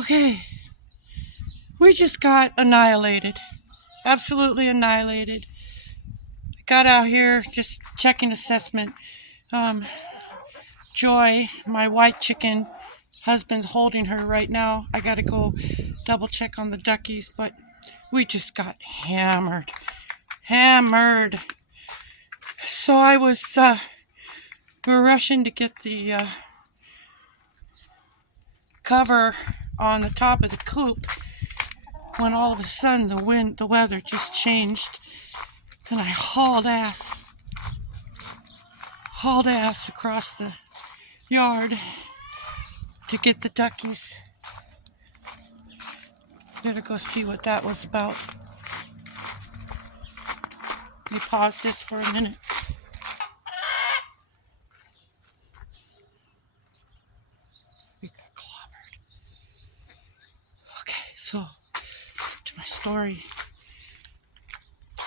Okay, we just got annihilated. Absolutely annihilated. Got out here just checking assessment. Joy, my white chicken, husband's holding her right now. I gotta go double check on the duckies, but we just got hammered. Hammered. So we were rushing to get the cover on the top of the coop when all of a sudden the weather just changed, and I hauled ass across the yard to get the duckies. Better go see what that was about. Let me pause this for a minute. We got clobbered. Okay, so to my story.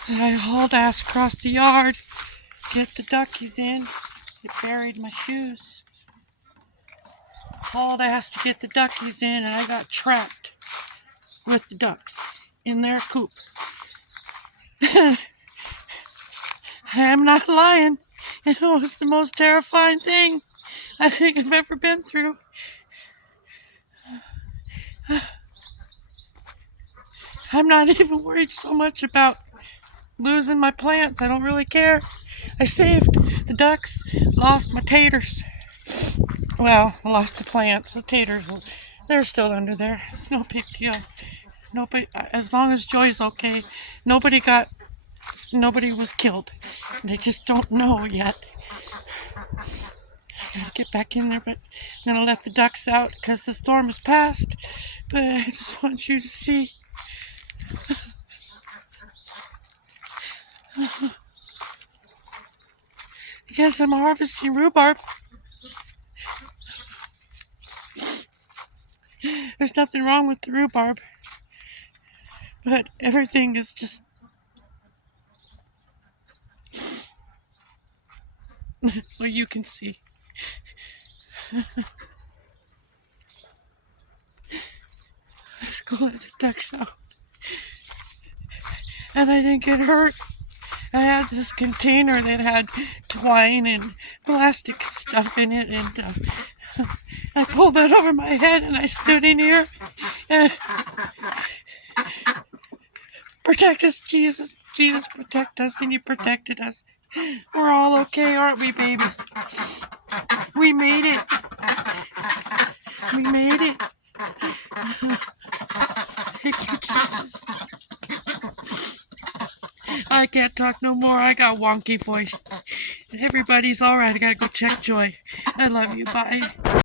I hauled ass across the yard, get the duckies in. It buried my shoes. Hauled ass to get the duckies in, and I got trapped with the ducks in their coop. I'm not lying. It was the most terrifying thing I think I've ever been through. I'm not even worried so much about losing my plants. I don't really care. I saved the ducks, lost my taters. Well, I lost the plants. The taters, they're still under there. It's no big deal. Nobody, as long as Joy's okay, nobody was killed. They just don't know yet. I gotta get back in there, but I'm gonna let the ducks out because the storm has passed. But I just want you to see. I guess I'm harvesting rhubarb. There's nothing wrong with the rhubarb, but everything is just well, you can see. As cool as the ducks out, and I didn't get hurt. I had this container that had twine and plastic stuff in it, and I pulled it over my head and I stood in here. Protect us, Jesus. Jesus, protect us, and you protected us. We're all okay, aren't we, babies? We made it. We made it. Thank you, Jesus. I can't talk no more. I got wonky voice. Everybody's all right. I gotta go check Joy. I love you. Bye.